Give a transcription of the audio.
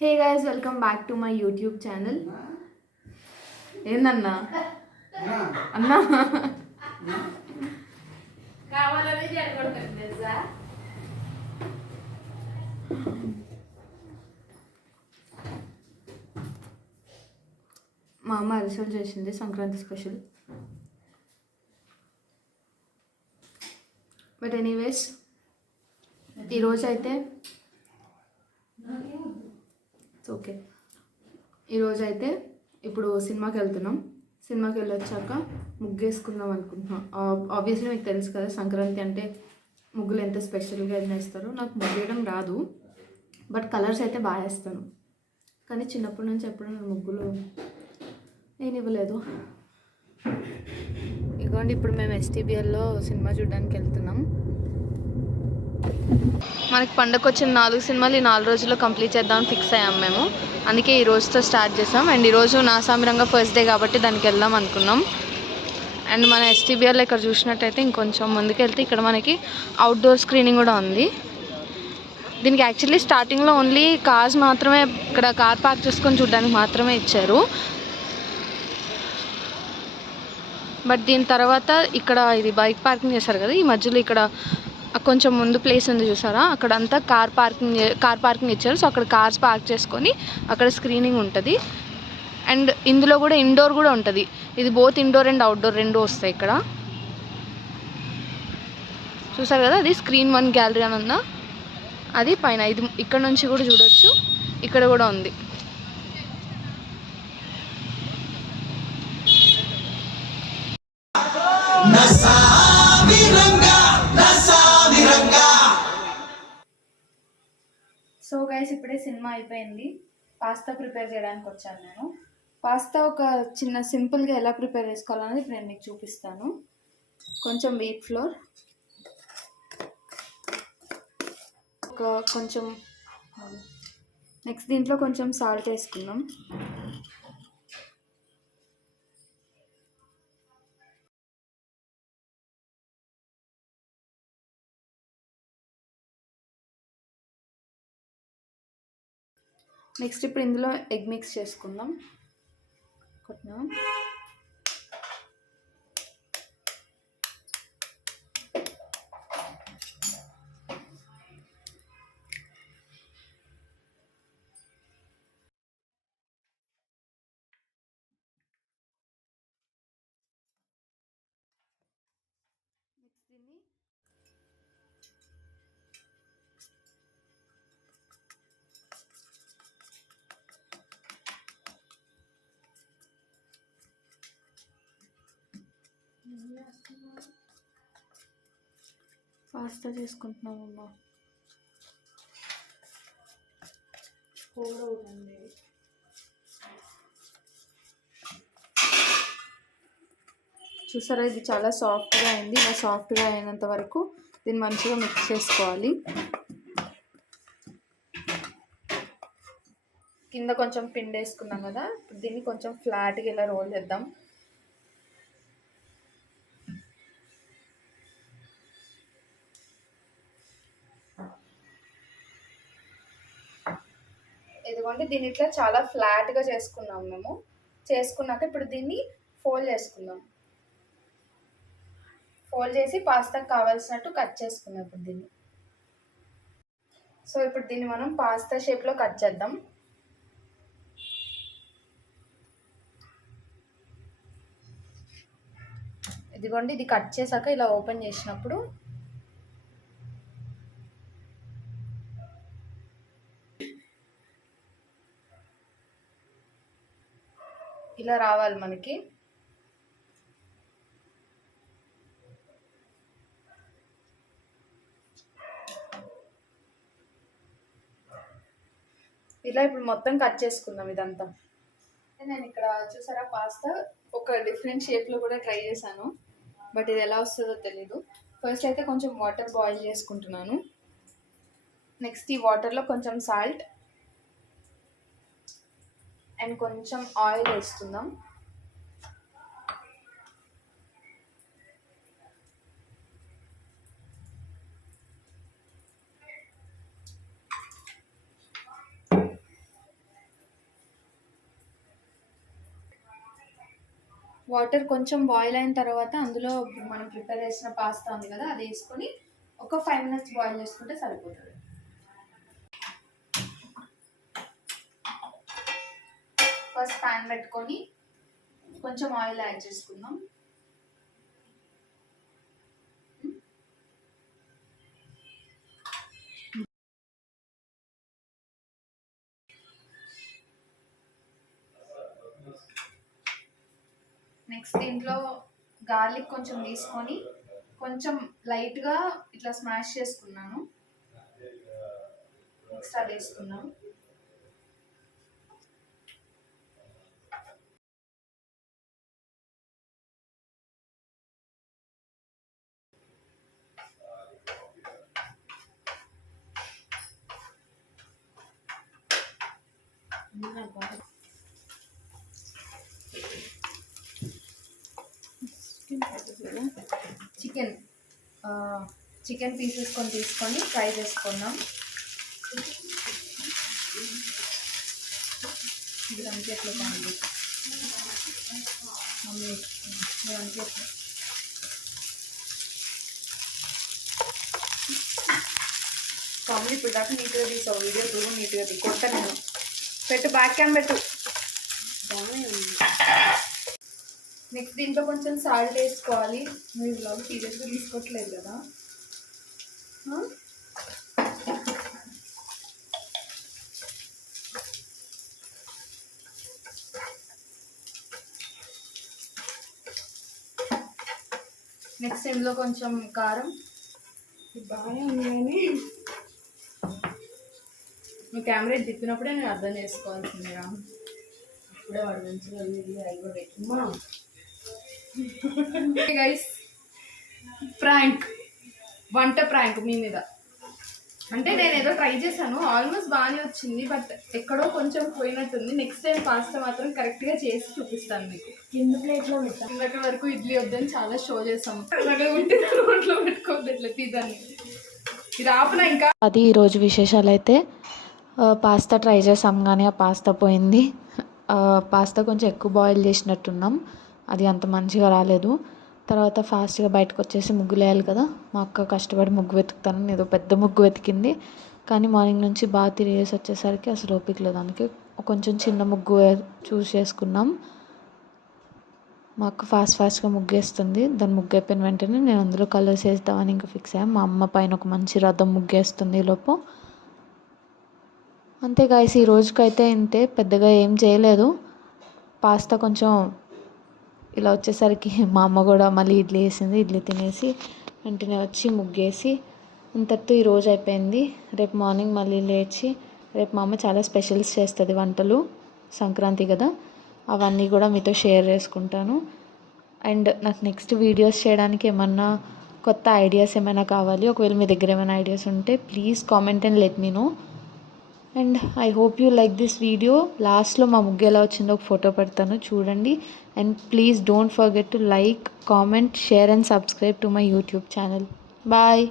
Hey guys, welcome back to my YouTube channel. ఏందన్నా అన్నా కావాలని జరగొడతాను తెలుసా. మా అమ్మ అరిసెలు చేసింది సంక్రాంతి స్పెషల్. బట్ ఎనీవేస్ ఈరోజు అయితే ఓకే ఈరోజైతే ఇప్పుడు సినిమాకి వెళ్తున్నాం. సినిమాకి వెళ్ళొచ్చాక ముగ్గు వేసుకుందాం అనుకుంటున్నాం. ఆబ్వియస్లీ మీకు తెలుసు కదా సంక్రాంతి అంటే ముగ్గులు ఎంత స్పెషల్గా వేస్తారో. నాకు ముగ్గు వేయడం రాదు, బట్ కలర్స్ అయితే బాగా వేస్తాను. కానీ చిన్నప్పటి నుంచి ఎప్పుడు నేను ముగ్గులు నేను ఇవ్వలేదు. ఇదిగోండి ఇప్పుడు మేము ఎస్టీబిఎల్లో సినిమా చూడడానికి వెళ్తున్నాం. మనకి పండగ వచ్చిన 4 సినిమాలు ఈ 4 రోజుల్లో కంప్లీట్ చేద్దామని ఫిక్స్ అయ్యాం మేము. అందుకే ఈ రోజుతో స్టార్ట్ చేసాం. అండ్ ఈరోజు నా సామిరంగా ఫస్ట్ డే కాబట్టి దానికి వెళ్దాం అనుకున్నాం. అండ్ మన ఎస్టీబిఆర్లో ఇక్కడ చూసినట్టయితే ఇంకొంచెం ముందుకు వెళ్తే ఇక్కడ మనకి అవుట్డోర్ స్క్రీనింగ్ కూడా ఉంది. దీనికి యాక్చువల్లీ స్టార్టింగ్లో ఓన్లీ కార్స్ మాత్రమే, ఇక్కడ కార్ పార్క్ చేసుకొని చూడడానికి మాత్రమే ఇచ్చారు. బట్ దీని తర్వాత ఇక్కడ ఇది బైక్ పార్కింగ్ చేశారు కదా, ఈ మధ్యలో ఇక్కడ కొంచెం ముందు ప్లేస్ ఉంది చూసారా, అక్కడంతా కార్ పార్కింగ్ ఇచ్చారు. సో అక్కడ కార్స్ పార్క్ చేసుకొని అక్కడ స్క్రీనింగ్ ఉంటుంది. అండ్ ఇందులో కూడా ఇండోర్ కూడా ఉంటుంది. ఇది బోత్ ఇండోర్ అండ్ అవుట్డోర్ రెండు వస్తాయి ఇక్కడ. చూసారు కదా, అది స్క్రీన్ 1 గ్యాలరీ అని ఉందా, అది పైన. ఇది ఇక్కడ నుంచి కూడా చూడొచ్చు, ఇక్కడ కూడా ఉంది. సో గైస్ ఇప్పుడే సినిమా అయిపోయింది. పాస్తా ప్రిపేర్ చేయడానికి వచ్చాను నేను. పాస్తా ఒక చిన్న సింపుల్గా ఎలా ప్రిపేర్ చేసుకోవాలనేది ఇప్పుడు నేను మీకు చూపిస్తాను. కొంచెం వీట్ ఫ్లోర్, కొంచెం నెక్స్ట్ దీంట్లో కొంచెం సాల్ట్ వేసుకుందాం. నెక్స్ట్ ఇప్పుడు ఇందులో ఎగ్ మిక్స్ చేసుకుందాం. కొట్టినా నెక్స్ట్ దీన్ని పాస్తా చేసుకుంటున్నామమ్మా. చూసారా, ఇది చాలా సాఫ్ట్గా అయింది. ఇలా సాఫ్ట్గా అయినంత వరకు దీన్ని మంచిగా మిక్స్ చేసుకోవాలి. కింద కొంచెం పిండి వేసుకున్నాం కదా, దీన్ని కొంచెం ఫ్లాట్గా ఇలా రోల్ చేద్దాం. ఇదిగోండి, దీన్ని ఇట్లా చాలా ఫ్లాట్గా చేసుకున్నాం మేము. చేసుకున్నాక ఇప్పుడు దీన్ని ఫోల్డ్ చేసుకుందాం. ఫోల్డ్ చేసి పాస్తాకు కావాల్సినట్టు కట్ చేసుకున్నాం ఇప్పుడు దీన్ని. సో ఇప్పుడు దీన్ని మనం పాస్తా షేప్లో కట్ చేద్దాం. ఇదిగోండి, ఇది కట్ చేశాక ఇలా ఓపెన్ చేసినప్పుడు ఇలా రావాలి మనకి. ఇలా ఇప్పుడు మొత్తం కట్ చేసుకుందాం ఇదంతా. నేను ఇక్కడ చూసారా పాస్తా ఒక డిఫరెంట్ షేప్లో కూడా ట్రై చేశాను, బట్ ఇది ఎలా వస్తుందో తెలీదు. ఫస్ట్ అయితే కొంచెం వాటర్ బాయిల్ చేసుకుంటున్నాను. నెక్స్ట్ ఈ వాటర్లో కొంచెం సాల్ట్ అండ్ కొంచెం ఆయిల్ వేస్తున్నాం. వాటర్ కొంచెం బాయిల్ అయిన తర్వాత అందులో మనం ప్రిపేర్ చేసిన పాస్తా ఉంది కదా, అది వేసుకొని ఒక 5 minutes బాయిల్ చేసుకుంటే సరిపోతుంది. ఫస్ట్ ప్యాన్ పెట్టుకొని కొంచెం ఆయిల్ యాడ్ చేసుకుందాం. నెక్స్ట్ దీంట్లో గార్లిక్ కొంచెం తీసుకొని కొంచెం లైట్గా ఇట్లా స్మాష్ చేసుకున్నాను. నెక్స్ట్ అది వేసుకున్నాం. చికెన్ పీసెస్ కొన్ని తీసుకొని ఫ్రై చేసుకున్నాం. ఇదంతా ఎట్లా బాగుంది ఇదంతా కామెడీ ఇప్పుడు దాకా నీట్గా తీసావు, వీడియో కూడా నీట్గా తీ. కొట్ట నేను పెట్టు, బ్యాక్ క్యామ్ పెట్టు. నెక్స్ట్ దీంట్లో కొంచెం సాల్ట్ వేసుకోవాలి. మీరు బ్లాగ్ సీరియస్గా తీసుకోవట్లేదు కదా. నెక్స్ట్ ఇందులో కొంచెం కారం. బాగానే ఉంది కానీ నువ్వు కెమెరా తిప్పినప్పుడే నేను అర్థం చేసుకోవాల్సింది. అప్పుడే వాడు మంచిగా అయిపో పెట్టుమా. గైస్, ప్రాంక్, వంట ప్రాంక్ మీ మీద. అంటే నేను ఏదో ట్రై చేశాను, ఆల్మోస్ట్ బాగానే వచ్చింది, బట్ ఎక్కడో కొంచెం పోయినట్టుంది. నెక్స్ట్ టైం పాస్తా మాత్రం కరెక్ట్గా చేసి చూపిస్తాను మీకు. కింద ప్లేట్లో పెట్టాను. ఇందాక వరకు ఇడ్లీ వద్దని చాలా షో చేసాము. అలాగే ఉంటే రోడ్లో పెట్టుకోవద్దు, ఎట్లా తీద్దాన్ని. ఇది ఆపన ఇంకా. అది ఈరోజు విశేషాలు అయితే పాస్తా ట్రై చేసాం కానీ ఆ పాస్తా పోయింది. పాస్తా కొంచెం ఎక్కువ బాయిల్ చేసినట్టున్నాం, అది అంత మంచిగా రాలేదు. తర్వాత ఫాస్ట్గా బయటకు వచ్చేసి ముగ్గులు వేయాలి కదా. మా అక్క కష్టపడి ముగ్గు వెతుకుతానని ఏదో పెద్ద ముగ్గు వెతికింది, కానీ మార్నింగ్ నుంచి బాగా తిరిగేసి వచ్చేసరికి అసలు ఓపిక లేదు. దానికి కొంచెం చిన్న ముగ్గు చూస్ చేసుకున్నాం. మా అక్క ఫాస్ట్గా ముగ్గు వేస్తుంది. దాన్ని ముగ్గు అయిపోయిన వెంటనే నేను అందులో కలర్స్ వేద్దామని ఇంకా ఫిక్స్ అయ్యాం. మా అమ్మ పైన ఒక మంచి రథం ముగ్గు వేస్తుంది లోపు. అంతే గాయస్, ఈ రోజుకైతే ఇంతే, పెద్దగా ఏం చేయలేదు. పాస్తా కొంచెం ఇలా వచ్చేసరికి మా అమ్మ కూడా మళ్ళీ ఇడ్లీ వేసింది. ఇడ్లీ తినేసి వెంటనే వచ్చి ముగ్గేసి అంతటితో ఈరోజు అయిపోయింది. రేపు మార్నింగ్ మళ్ళీ లేచి రేపు మా అమ్మ చాలా స్పెషల్స్ చేస్తుంది వంటలు, సంక్రాంతి కదా, అవన్నీ కూడా మీతో షేర్ చేసుకుంటాను. అండ్ నాకు నెక్స్ట్ వీడియోస్ చేయడానికి ఏమన్నా కొత్త ఐడియాస్ ఏమైనా కావాలి, ఒకవేళ మీ దగ్గర ఏమైనా ఐడియాస్ ఉంటే please comment and let me know. And I hope you like this video. లాస్ట్లో మా ముగ్గు ఎలా వచ్చిందో ఒక ఫోటో పెడతాను, చూడండి. And please don't forget to like, comment, share and subscribe to my YouTube channel. Bye.